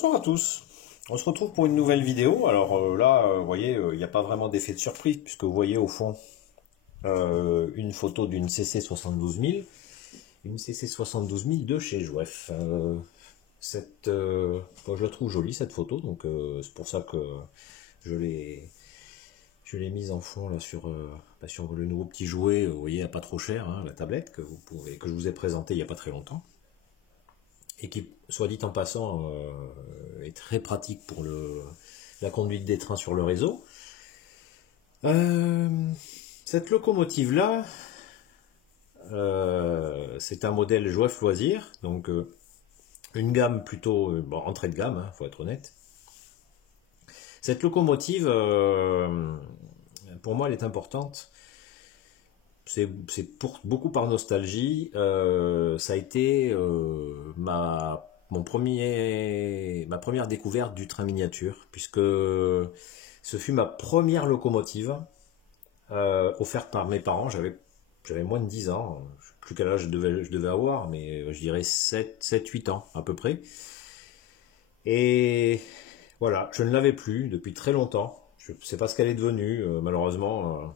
Bonsoir à tous. On se retrouve pour une nouvelle vidéo. Alors là, vous voyez, il n'y a pas vraiment d'effet de surprise puisque vous voyez au fond une photo d'une CC 72000, une CC 72000 de chez Jouef. Je la trouve jolie cette photo, donc c'est pour ça que je l'ai mise en fond là sur le nouveau petit jouet, vous voyez, à pas trop cher, hein, la tablette que je vous ai présenté il n'y a pas très longtemps. Et qui, soit dit en passant, est très pratique pour la conduite des trains sur le réseau. Cette locomotive-là, c'est un modèle Jouef Loisir, donc une gamme plutôt entrée de gamme, hein, faut être honnête. Cette locomotive, pour moi, elle est importante. C'est beaucoup par nostalgie. Ça a été ma première découverte du train miniature, puisque ce fut ma première locomotive offerte par mes parents. J'avais moins de 10 ans, je ne sais plus quel âge je devais avoir, mais je dirais 7-8 ans à peu près. Et voilà, je ne l'avais plus depuis très longtemps. Je ne sais pas ce qu'elle est devenue, malheureusement.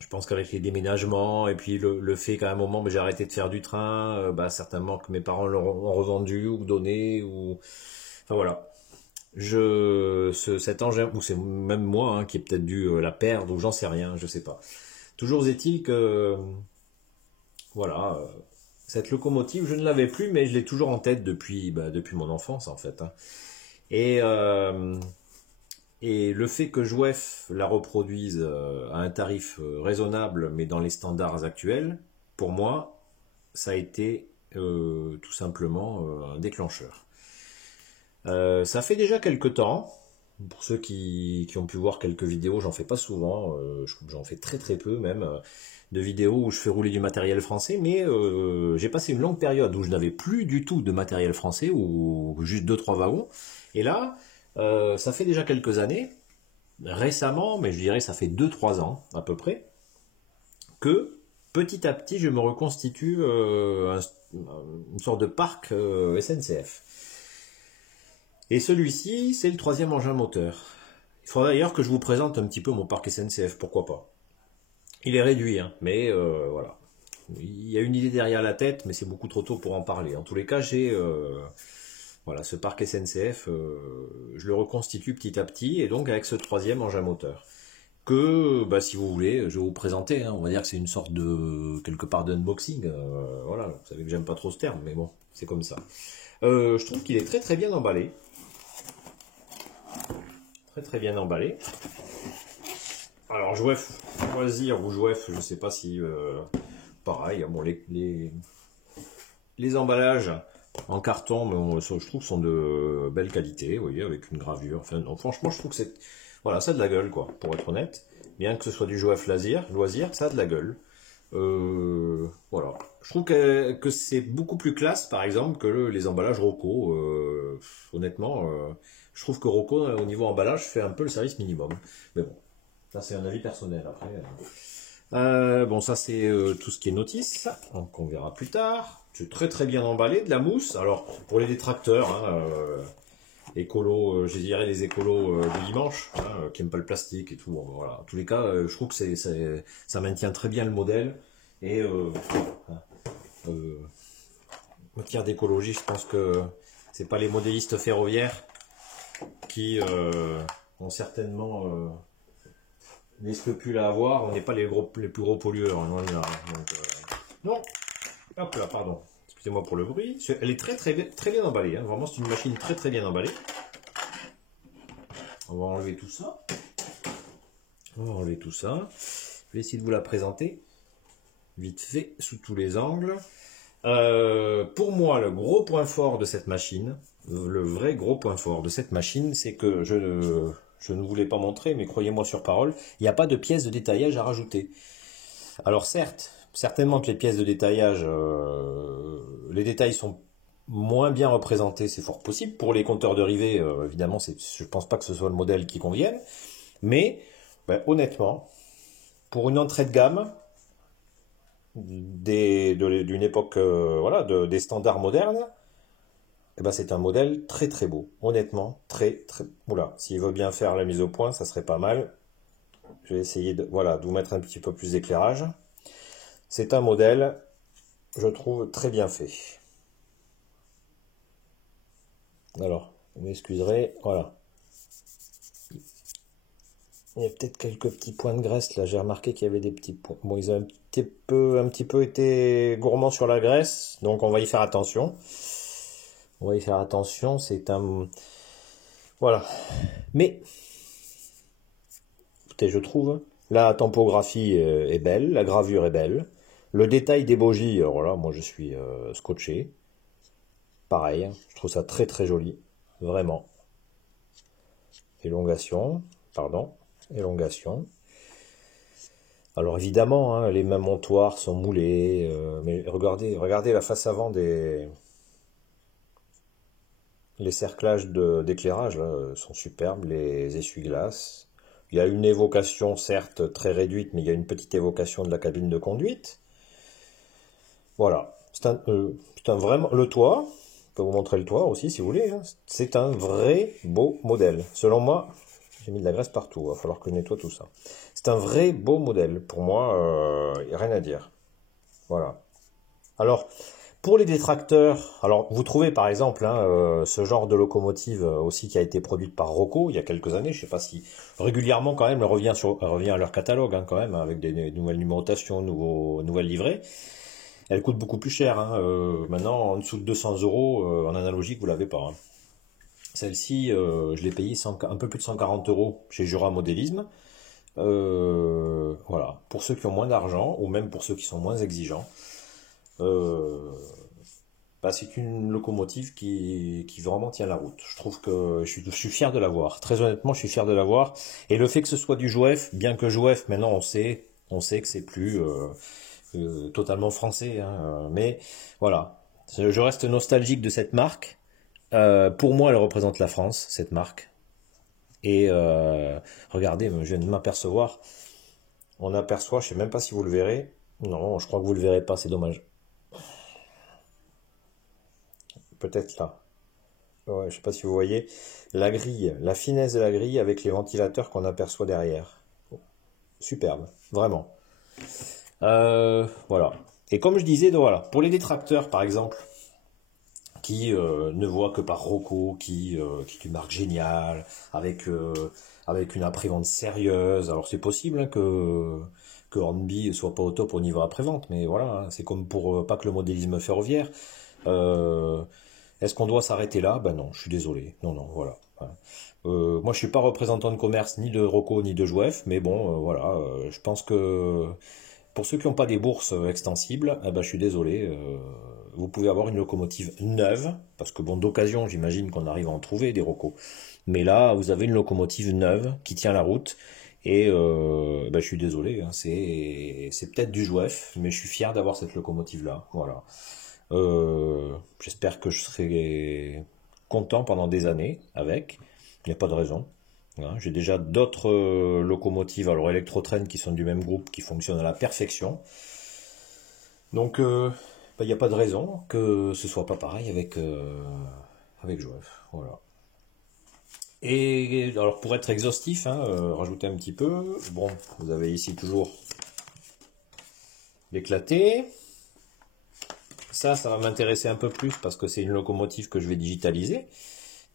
Je pense qu'avec les déménagements et puis le fait qu'à un moment j'ai arrêté de faire du train, certainement que mes parents l'ont revendu ou donné, ou enfin voilà. Cet engin, ou c'est même moi hein, qui ai peut-être dû la perdre, ou j'en sais rien, je sais pas. Toujours est-il que voilà, cette locomotive, je ne l'avais plus, mais je l'ai toujours en tête depuis mon enfance en fait. Hein. Et le fait que Jouef la reproduise à un tarif raisonnable, mais dans les standards actuels, pour moi, ça a été tout simplement un déclencheur. Ça fait déjà quelques temps. Pour ceux qui ont pu voir quelques vidéos, j'en fais pas souvent, j'en fais très très peu même, de vidéos où je fais rouler du matériel français, mais j'ai passé une longue période où je n'avais plus du tout de matériel français, ou juste 2-3 wagons, et là, ça fait déjà quelques années, récemment, mais je dirais ça fait 2-3 ans à peu près, que petit à petit je me reconstitue une sorte de parc SNCF. Et celui-ci, c'est le 3e engin moteur. Il faudra d'ailleurs que je vous présente un petit peu mon parc SNCF, pourquoi pas. Il est réduit, hein, mais voilà. Il y a une idée derrière la tête, mais c'est beaucoup trop tôt pour en parler. En tous les cas, j'ai voilà, ce parc SNCF, je le reconstitue petit à petit, et donc avec ce 3e engin moteur. Que, si vous voulez, je vais vous présenter. Hein, on va dire que c'est une sorte de, quelque part, d'unboxing. Voilà, vous savez que j'aime pas trop ce terme, mais bon, c'est comme ça. Je trouve qu'il est très très bien emballé. Très très bien emballé. Alors Jouef Loisir ou Jouef, je sais pas si pareil. Bon, les emballages en carton, mais je trouve sont de belle qualité, vous voyez, avec une gravure. Enfin, non, franchement, je trouve que c'est voilà, ça a de la gueule, quoi, pour être honnête. Bien que ce soit du Jouef Loisir, ça a de la gueule. Voilà. Je trouve que c'est beaucoup plus classe, par exemple, que les emballages Rocco. Honnêtement, je trouve que Rocco, au niveau emballage, fait un peu le service minimum. Mais bon, ça c'est un avis personnel après. Bon, ça c'est tout ce qui est notice, donc on verra plus tard. C'est très très bien emballé, de la mousse. Alors, pour les détracteurs, hein, écolo, je dirais les écolos de dimanche, hein, qui n'aiment pas le plastique et tout. Bon, voilà. En tous les cas, je trouve que ça maintient très bien le modèle. Et en matière d'écologie, je pense que c'est pas les modélistes ferroviaires qui ont certainement des scrupules à avoir. On n'est pas les plus gros pollueurs, hein, loin de là. Donc, non, hop là, pardon. Excusez-moi pour le bruit. Elle est très bien emballée. Hein. Vraiment, c'est une machine très très bien emballée. On va enlever tout ça. On va enlever tout ça. Je vais essayer de vous la présenter vite fait, sous tous les angles. Pour moi, le gros point fort de cette machine, le vrai gros point fort de cette machine, c'est que je ne voulais pas montrer, mais croyez-moi sur parole, il n'y a pas de pièces de détaillage à rajouter. Alors certes, certainement que les pièces de détaillage, les détails sont moins bien représentés, c'est fort possible. Pour les compteurs de rivets, évidemment, je ne pense pas que ce soit le modèle qui convienne. Mais, honnêtement, pour une entrée de gamme, d'une époque, voilà, des standards modernes, eh ben, c'est un modèle très très beau. Honnêtement, très très... Oula, s'il veut bien faire la mise au point, ça serait pas mal. Je vais essayer de, voilà, de vous mettre un petit peu plus d'éclairage. C'est un modèle, je trouve, très bien fait. Alors, vous m'excuserez, voilà. Il y a peut-être quelques petits points de graisse là. J'ai remarqué qu'il y avait des petits points. Bon, ils ont un petit peu été gourmands sur la graisse, donc on va y faire attention. On va y faire attention. C'est un, voilà. Mais, écoutez, je trouve la typographie est belle, la gravure est belle, le détail des bogies. Alors là, moi, je suis scotché. Pareil, je trouve ça très très joli, vraiment. Élongation, pardon, élongation. Alors évidemment, hein, les montoirs sont moulés, mais regardez la face avant les cerclages d'éclairage là, sont superbes, les essuie-glaces. Il y a une évocation, certes très réduite, mais il y a une petite évocation de la cabine de conduite. Voilà, c'est un vraiment le toit. Je peux vous montrer le toit aussi si vous voulez, hein. C'est un vrai beau modèle. Selon moi, j'ai mis de la graisse partout, il va falloir que je nettoie tout ça. C'est un vrai beau modèle. Pour moi, y a rien à dire. Voilà. Alors, pour les détracteurs, alors vous trouvez par exemple hein, ce genre de locomotive aussi qui a été produite par Rocco il y a quelques années. Je sais pas si régulièrement quand même elle revient à leur catalogue hein, quand même hein, avec des nouvelles numérotations, nouvelles livrées. Elle coûte beaucoup plus cher. Hein, maintenant, en dessous de 200 euros en analogique, vous l'avez pas. Hein. Celle-ci, je l'ai payée un peu plus de 140 euros chez Jura Modélisme. Voilà, pour ceux qui ont moins d'argent ou même pour ceux qui sont moins exigeants, euh, bah, c'est une locomotive qui vraiment tient la route. Je trouve que je suis fier de l'avoir. Très honnêtement, je suis fier de l'avoir. Et le fait que ce soit du Jouef, bien que Jouef, maintenant on sait que c'est plus totalement français. Hein, mais voilà, je reste nostalgique de cette marque. Pour moi, elle représente la France, cette marque. Et regardez, je viens de m'apercevoir. On aperçoit, je sais même pas si vous le verrez. Non, je crois que vous le verrez pas, c'est dommage. Peut-être là. Ouais, je sais pas si vous voyez la grille, la finesse de la grille avec les ventilateurs qu'on aperçoit derrière. Superbe, vraiment. Voilà. Et comme je disais, donc voilà, pour les détracteurs par exemple, qui ne voient que par Rocco, qui est une marque géniale, avec une après-vente sérieuse. Alors c'est possible hein, que Hornby soit pas au top au niveau après-vente, mais voilà, hein, c'est comme pour pas que le modélisme ferroviaire. Euh, Est-ce qu'on doit s'arrêter là? Ben non, je suis désolé. Non, non, voilà. Voilà. Moi, je suis pas représentant de commerce ni de Rocco ni de Jouef, mais bon, voilà. Je pense que pour ceux qui n'ont pas des bourses extensibles, eh ben, je suis désolé. Vous pouvez avoir une locomotive neuve, parce que bon, d'occasion, j'imagine qu'on arrive à en trouver des Rocco. Mais là, vous avez une locomotive neuve qui tient la route. Et ben, je suis désolé, hein, c'est peut-être du Jouef, mais je suis fier d'avoir cette locomotive-là. Voilà. J'espère que je serai content pendant des années avec. Il n'y a pas de raison. Hein, j'ai déjà d'autres locomotives, alors Electrotrain qui sont du même groupe, qui fonctionnent à la perfection. Donc, bah, il n'y a pas de raison que ce soit pas pareil avec Joëf. Voilà. Et alors, pour être exhaustif, hein, rajouter un petit peu. Bon, vous avez ici toujours l'éclaté. Ça va m'intéresser un peu plus parce que c'est une locomotive que je vais digitaliser.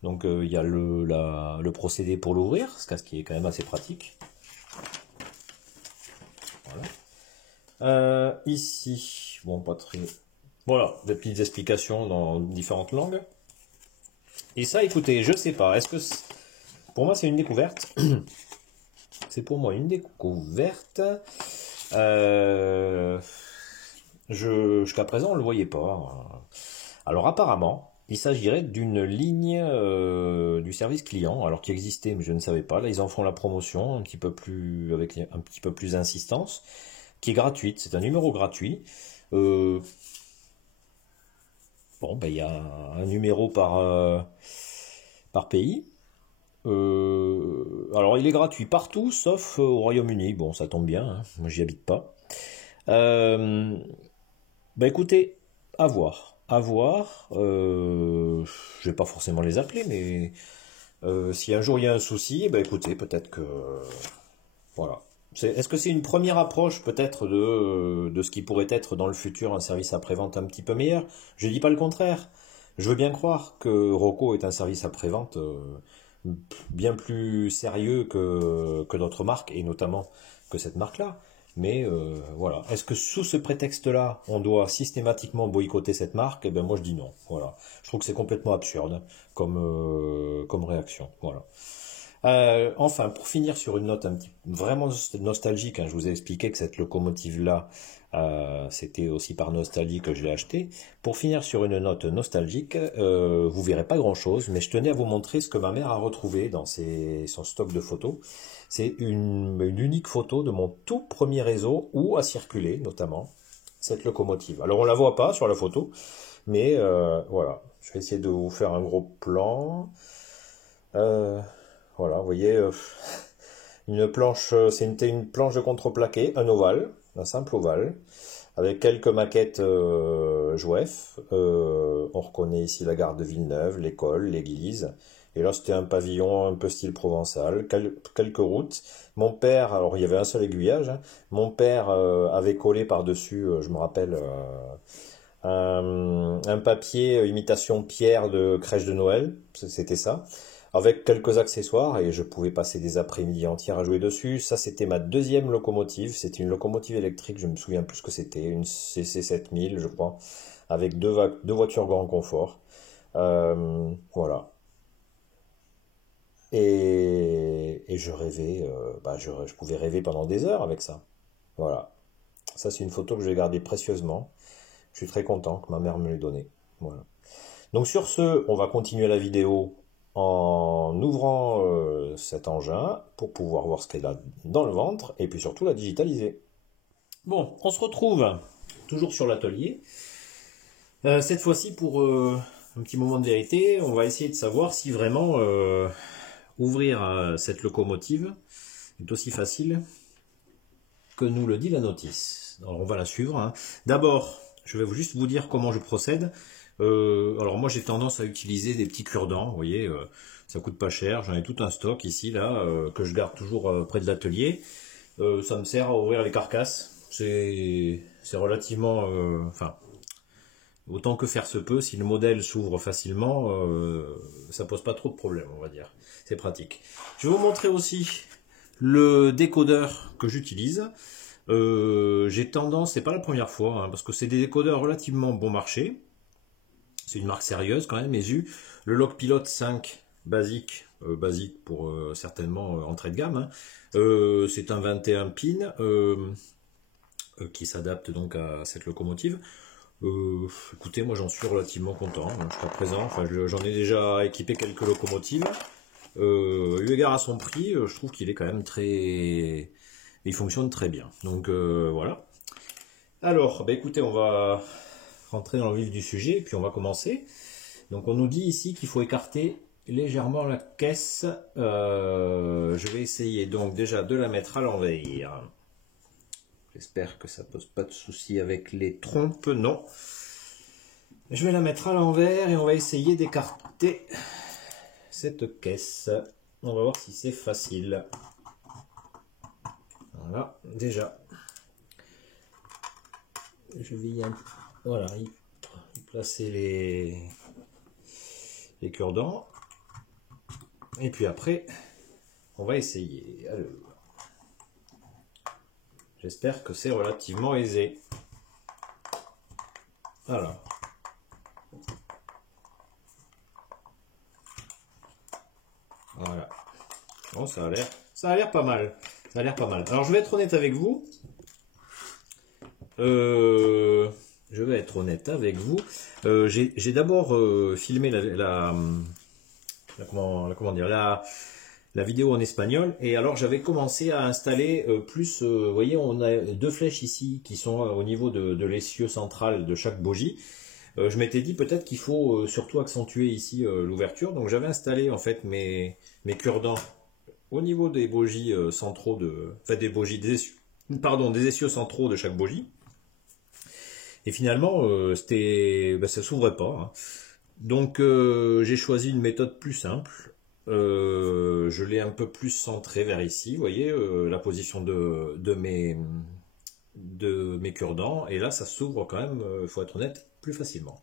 Donc il y a le procédé pour l'ouvrir, ce qui est quand même assez pratique. Voilà. Ici, bon pas très... Voilà, des petites explications dans différentes langues. Et ça, écoutez, je sais pas, pour moi c'est une découverte. C'est pour moi une découverte. Euh, Jusqu'à présent, on ne le voyait pas. Alors apparemment, il s'agirait d'une ligne du service client, alors qui existait, mais je ne savais pas. Là, ils en font la promotion un petit peu plus, avec un petit peu plus d'insistance, qui est gratuite. C'est un numéro gratuit. Euh, bon, ben, il y a un numéro par pays. Alors, il est gratuit partout, sauf au Royaume-Uni. Bon, ça tombe bien, hein. Moi, j'y habite pas. Ben, écoutez, à voir. à voir. Je vais pas forcément les appeler, mais si un jour il y a un souci, eh ben écoutez, peut-être que voilà. Est-ce que c'est une première approche peut-être de ce qui pourrait être dans le futur un service après-vente un petit peu meilleur? Je dis pas le contraire. Je veux bien croire que Rocco est un service après-vente bien plus sérieux que d'autres marques, et notamment que cette marque-là. Mais voilà. Est-ce que sous ce prétexte-là, on doit systématiquement boycotter cette marque? Eh bien moi je dis non. Voilà. Je trouve que c'est complètement absurde comme réaction. Voilà. Enfin, pour finir sur une note vraiment nostalgique, hein, je vous ai expliqué que cette locomotive-là, c'était aussi par nostalgie que je l'ai achetée. Pour finir sur une note nostalgique, vous verrez pas grand-chose, mais je tenais à vous montrer ce que ma mère a retrouvé dans son stock de photos. C'est une unique photo de mon tout premier réseau où a circulé, notamment, cette locomotive. Alors on la voit pas sur la photo, mais voilà. Je vais essayer de vous faire un gros plan. Euh, voilà, vous voyez, une planche, c'était une planche de contreplaqué, un ovale, un simple ovale, avec quelques maquettes Jouef. On reconnaît ici la gare de Villeneuve, l'école, l'église. Et là, c'était un pavillon un peu style provençal, quelques routes. Mon père, alors il y avait un seul aiguillage, hein. Mon père avait collé par-dessus, je me rappelle, un papier imitation pierre de crèche de Noël, c'était ça, avec quelques accessoires, et je pouvais passer des après-midi entières à jouer dessus. Ça, c'était ma deuxième locomotive, c'était une locomotive électrique, je me souviens plus ce que c'était, une CC 7000 je crois, avec deux voitures grand confort. Voilà. Et je rêvais, je pouvais rêver pendant des heures avec ça. Voilà. Ça, c'est une photo que j'ai gardée précieusement. Je suis très content que ma mère me l'ait donnée. Voilà. Donc sur ce, on va continuer la vidéo en ouvrant cet engin pour pouvoir voir ce qu'elle a dans le ventre et puis surtout la digitaliser. Bon, on se retrouve toujours sur l'atelier. Cette fois-ci pour un petit moment de vérité, on va essayer de savoir si vraiment ouvrir cette locomotive est aussi facile que nous le dit la notice. Alors on va la suivre, hein. D'abord, je vais juste vous dire comment je procède. Alors moi j'ai tendance à utiliser des petits cure-dents, vous voyez, ça coûte pas cher, j'en ai tout un stock ici là que je garde toujours près de l'atelier. Ça me sert à ouvrir les carcasses. C'est relativement, enfin, autant que faire se peut, si le modèle s'ouvre facilement, ça pose pas trop de problèmes, on va dire. C'est pratique. Je vais vous montrer aussi le décodeur que j'utilise. J'ai tendance, c'est pas la première fois, hein, parce que c'est des décodeurs relativement bon marché. C'est une marque sérieuse quand même, ESU. Le Logpilot 5 basique, basique pour certainement entrée de gamme, hein. C'est un 21 pin qui s'adapte donc à cette locomotive. Écoutez, moi j'en suis relativement content hein, jusqu'à présent. Enfin, j'en ai déjà équipé quelques locomotives. Eu égard à son prix, je trouve qu'il est quand même très... Il fonctionne très bien. Donc voilà. Alors, bah, écoutez, on va rentrer dans le vif du sujet et puis on va commencer. Donc on nous dit ici qu'il faut écarter légèrement la caisse. Je vais essayer donc déjà de la mettre à l'envers. J'espère que ça pose pas de soucis avec les trompes. Non. Je vais la mettre à l'envers et on va essayer d'écarter cette caisse. On va voir si c'est facile. Voilà, déjà. Je vais voilà, y placer les cure-dents. Et puis après, on va essayer. Alors, j'espère que c'est relativement aisé. Alors. Voilà. Bon, ça a l'air pas mal. Ça a l'air pas mal. Alors, je vais être honnête avec vous. J'ai d'abord filmé comment dire, la vidéo en espagnol, et alors j'avais commencé à installer plus, vous voyez, on a deux flèches ici qui sont au niveau de l'essieu central de chaque bogie. Je m'étais dit peut-être qu'il faut surtout accentuer ici l'ouverture, donc j'avais installé en fait mes cure-dents au niveau des bogies centraux des essieux centraux de chaque bogie. Et finalement, ça s'ouvrait pas, hein. Donc j'ai choisi une méthode plus simple. Je l'ai un peu plus centré vers ici, vous voyez, la position de mes cure-dents. Et là, ça s'ouvre quand même, il faut être honnête, plus facilement.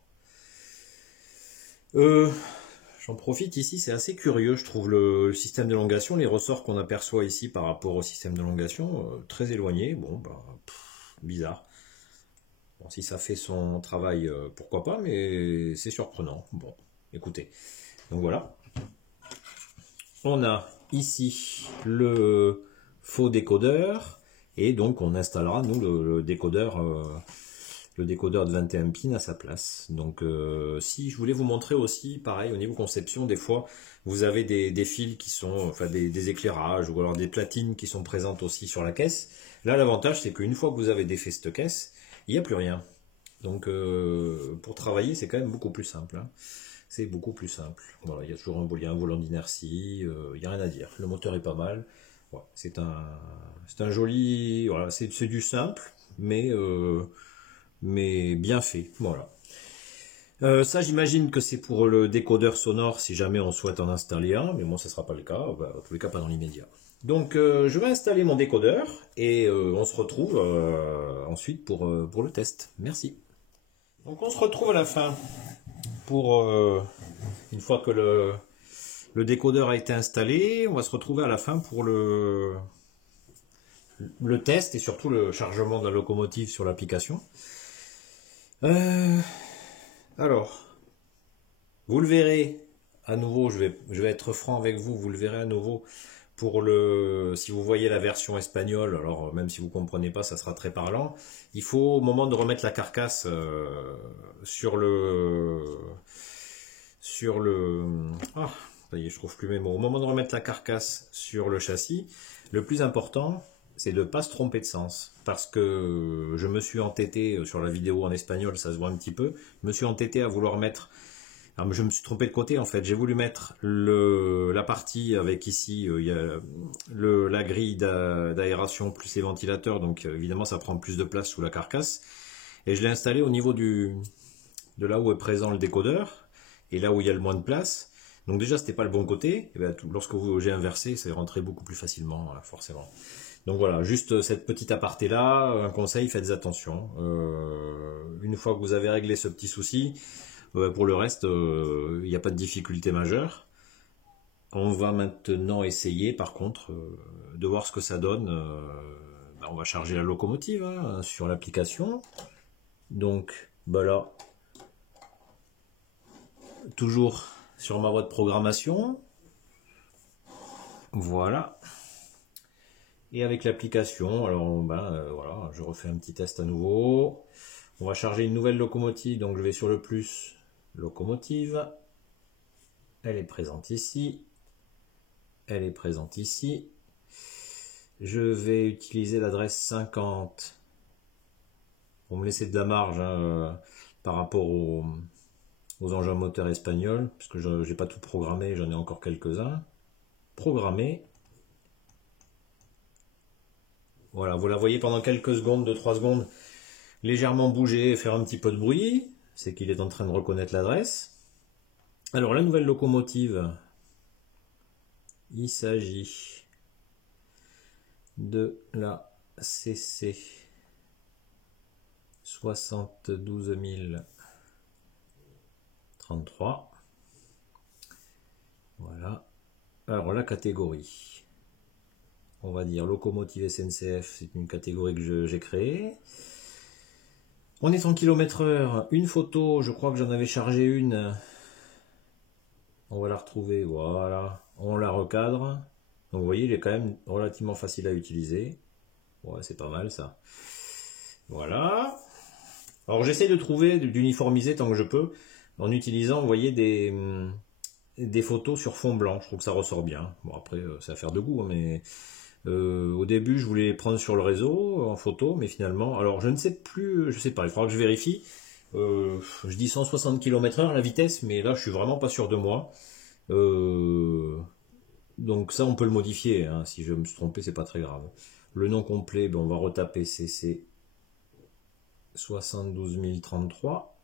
Euh, J'en profite ici, c'est assez curieux, je trouve, le système d'élongation, les ressorts qu'on aperçoit ici par rapport au système d'élongation, très éloigné. Bon, bah, bizarre. Bon, si ça fait son travail, pourquoi pas, mais c'est surprenant. Bon, écoutez. Donc voilà. On a ici le faux décodeur. Et donc on installera, nous, le décodeur de 21 pins à sa place. Donc si je voulais vous montrer aussi, pareil, au niveau conception, des fois, vous avez des fils qui sont, enfin des éclairages, ou alors des platines qui sont présentes aussi sur la caisse. Là, l'avantage, c'est qu'une fois que vous avez défait cette caisse, il n'y a plus rien. Donc pour travailler, c'est quand même beaucoup plus simple, hein. C'est beaucoup plus simple. Voilà, il y a toujours un volant d'inertie, il n'y a rien à dire. Le moteur est pas mal. Ouais, c'est un joli, voilà, c'est du simple, mais bien fait. Voilà. Ça, j'imagine que c'est pour le décodeur sonore si jamais on souhaite en installer un, mais moi, ça sera pas le cas. Bah, en tous les cas, pas dans l'immédiat. Donc, je vais installer mon décodeur et on se retrouve ensuite pour le test. Merci. Donc, on se retrouve à la fin pour une fois que le décodeur a été installé, on va se retrouver à la fin pour le test et surtout le chargement de la locomotive sur l'application. Euh, alors, vous le verrez à nouveau, je vais être franc avec vous, vous le verrez à nouveau si vous voyez la version espagnole, alors même si vous comprenez pas, ça sera très parlant. Il faut au moment de remettre la carcasse ah, ça y est, je trouve plus mes mots. Au moment de remettre la carcasse sur le châssis, le plus important, c'est de ne pas se tromper de sens. Parce que je me suis entêté, sur la vidéo en espagnol, ça se voit un petit peu, je me suis entêté à vouloir mettre... Alors, je me suis trompé de côté en fait, j'ai voulu mettre la partie avec ici, il y a la grille d'aération plus les ventilateurs, donc évidemment ça prend plus de place sous la carcasse. Et je l'ai installé au niveau de là où est présent le décodeur, et là où il y a le moins de place. Donc déjà c'était pas le bon côté, et bien, lorsque j'ai inversé, c'est rentré beaucoup plus facilement, forcément. Donc voilà, juste cette petite aparté là, un conseil, faites attention. Une fois que vous avez réglé ce petit souci, pour le reste, il n'y a pas de difficulté majeure. On va maintenant essayer par contre de voir ce que ça donne. On va charger la locomotive, hein, sur l'application. Donc bah là, toujours sur ma voie de programmation. Voilà. Et avec l'application, alors voilà, je refais un petit test à nouveau. On va charger une nouvelle locomotive, donc je vais sur le plus locomotive. Elle est présente ici. Elle est présente ici. Je vais utiliser l'adresse 50 pour me laisser de la marge, hein, par rapport aux engins moteurs espagnols, puisque je n'ai pas tout programmé, j'en ai encore quelques-uns. Programmé. Voilà, vous la voyez pendant quelques secondes, 2-3 secondes, légèrement bouger et faire un petit peu de bruit. C'est qu'il est en train de reconnaître l'adresse. Alors la nouvelle locomotive, il s'agit de la CC 72033. Voilà. Alors la catégorie, on va dire locomotive SNCF, c'est une catégorie que j'ai créée. On est en km/h. Une photo, je crois que j'en avais chargé une. On va la retrouver, voilà. On la recadre. Donc vous voyez, il est quand même relativement facile à utiliser. Ouais, c'est pas mal ça. Voilà. Alors j'essaie de trouver, d'uniformiser tant que je peux, en utilisant, vous voyez, des photos sur fond blanc. Je trouve que ça ressort bien. Bon, après, c'est affaire de goût, hein, mais au début, je voulais prendre sur le réseau en photo, mais finalement, alors je ne sais plus, je sais pas, il faudra que je vérifie. Je dis 160 km/h la vitesse, mais là, je suis vraiment pas sûr de moi. Donc ça, on peut le modifier, hein. Si je me suis trompé, c'est pas très grave. Le nom complet, ben, on va retaper CC 72 033.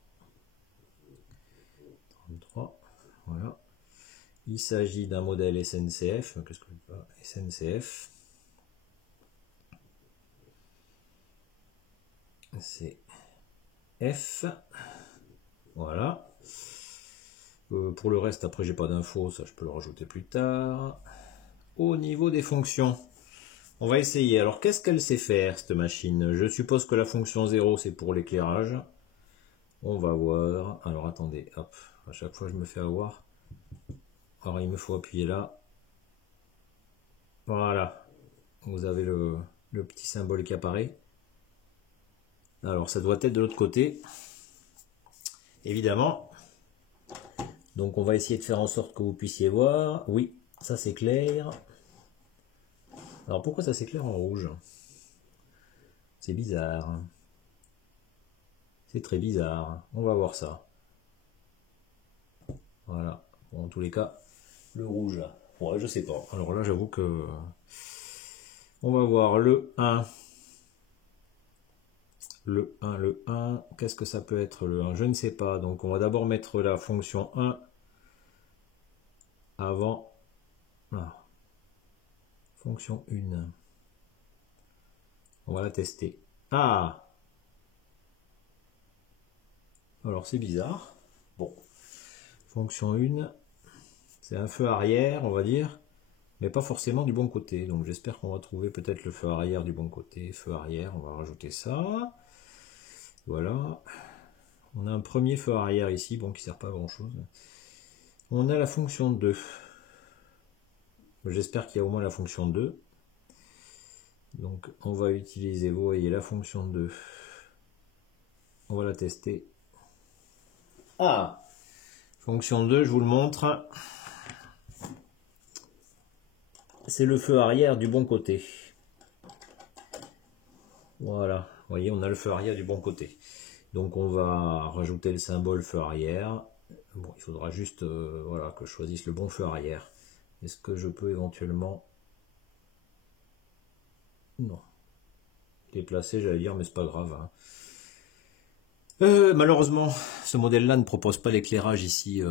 33, voilà. Il s'agit d'un modèle SNCF. Qu'est-ce que je pas SNCF. C'est F. Voilà. Pour le reste, après, j'ai pas d'infos. Ça, je peux le rajouter plus tard. Au niveau des fonctions, on va essayer. Alors, qu'est-ce qu'elle sait faire, cette machine? Je suppose que la fonction 0, c'est pour l'éclairage. On va voir. Alors, attendez. Hop. À chaque fois, je me fais avoir. Alors, il me faut appuyer là. Voilà. Vous avez le petit symbole qui apparaît. Alors, ça doit être de l'autre côté. Évidemment. Donc, on va essayer de faire en sorte que vous puissiez voir. Oui, ça s'éclaire. Alors, pourquoi ça s'éclaire en rouge? C'est bizarre. C'est très bizarre. On va voir ça. Voilà. Bon, en tous les cas, le rouge là. Ouais, je sais pas. Alors là, j'avoue que... On va voir le 1. Le 1, le 1. Qu'est-ce que ça peut être le 1? Je ne sais pas. Donc, on va d'abord mettre la fonction 1 avant... Ah. Fonction 1. On va la tester. Ah! Alors, c'est bizarre. Bon. Fonction 1. C'est un feu arrière, on va dire, mais pas forcément du bon côté. Donc j'espère qu'on va trouver peut-être le feu arrière du bon côté. Feu arrière, on va rajouter ça. Voilà. On a un premier feu arrière ici, bon, qui ne sert pas à grand chose. On a la fonction 2. J'espère qu'il y a au moins la fonction 2. Donc on va utiliser, vous voyez, la fonction 2. On va la tester. Ah! Fonction 2, je vous le montre. C'est le feu arrière du bon côté. Voilà, vous voyez, on a le feu arrière du bon côté. Donc on va rajouter le symbole feu arrière. Bon, il faudra juste voilà, que je choisisse le bon feu arrière. Est-ce que je peux éventuellement... Non. Déplacer, j'allais dire, mais c'est pas grave. Hein. Malheureusement, ce modèle-là ne propose pas l'éclairage ici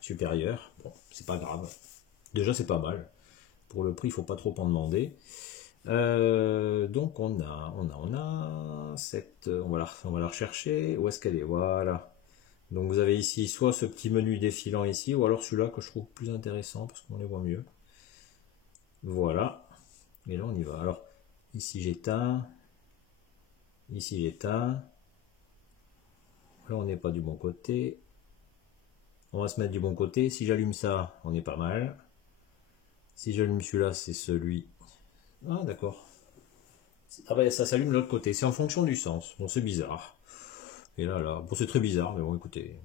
supérieur. Bon, c'est pas grave. Déjà, c'est pas mal. Pour le prix, il faut pas trop en demander. Donc on a cette, on va la rechercher. Où est-ce qu'elle est? Voilà. Donc vous avez ici soit ce petit menu défilant ici, ou alors celui-là que je trouve plus intéressant parce qu'on les voit mieux. Voilà. Et là on y va. Alors ici j'éteins. Ici j'éteins. Là on n'est pas du bon côté. On va se mettre du bon côté. Si j'allume ça, on est pas mal. Si j'allume celui-là, c'est celui. Ah d'accord. Ah ben ça s'allume de l'autre côté. C'est en fonction du sens. Bon, c'est bizarre. Et là. Bon, c'est très bizarre, mais bon, écoutez.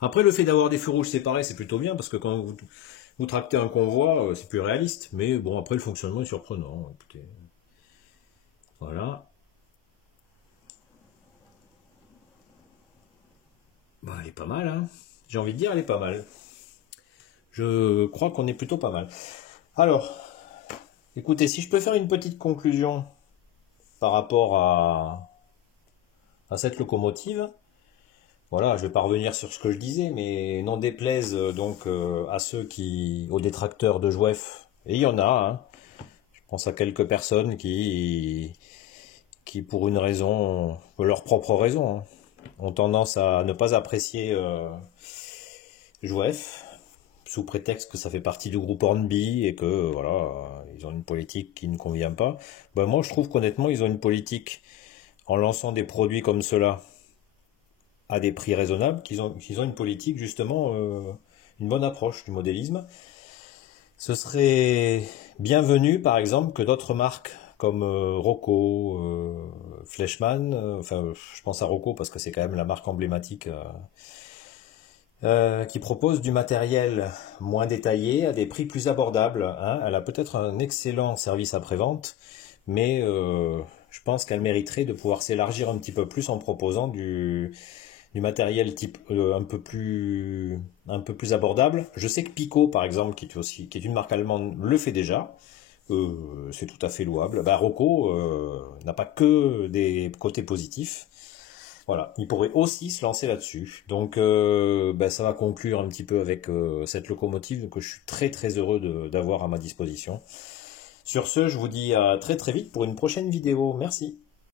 Après, le fait d'avoir des feux rouges séparés, c'est plutôt bien, parce que quand vous tractez un convoi, c'est plus réaliste. Mais bon, après, le fonctionnement est surprenant. Écoutez. Voilà. Bah, elle est pas mal, hein. J'ai envie de dire, elle est pas mal. Je crois qu'on est plutôt pas mal. Alors, écoutez, si je peux faire une petite conclusion par rapport à cette locomotive, voilà, je vais pas revenir sur ce que je disais, mais n'en déplaise donc à ceux aux détracteurs de Jouef, et il y en a, hein. Je pense à quelques personnes qui pour une raison, pour leur propre raison, hein, ont tendance à ne pas apprécier Jouef, sous prétexte que ça fait partie du groupe Hornby et que voilà, ils ont une politique qui ne convient pas. Ben moi, je trouve qu'honnêtement, ils ont une politique en lançant des produits comme cela à des prix raisonnables, qu'ils ont une politique justement, une bonne approche du modélisme. Ce serait bienvenu, par exemple, que d'autres marques comme Rocco, Fleischmann, enfin, je pense à Rocco parce que c'est quand même la marque emblématique. Qui propose du matériel moins détaillé à des prix plus abordables. Hein. Elle a peut-être un excellent service après-vente, mais je pense qu'elle mériterait de pouvoir s'élargir un petit peu plus en proposant du matériel type un peu plus abordable. Je sais que Pico, par exemple, qui est une marque allemande, le fait déjà. c'est tout à fait louable. Bah, Rocco n'a pas que des côtés positifs. Voilà, il pourrait aussi se lancer là-dessus. Donc, bah, ça va conclure un petit peu avec cette locomotive que je suis très très heureux d'avoir à ma disposition. Sur ce, je vous dis à très très vite pour une prochaine vidéo. Merci.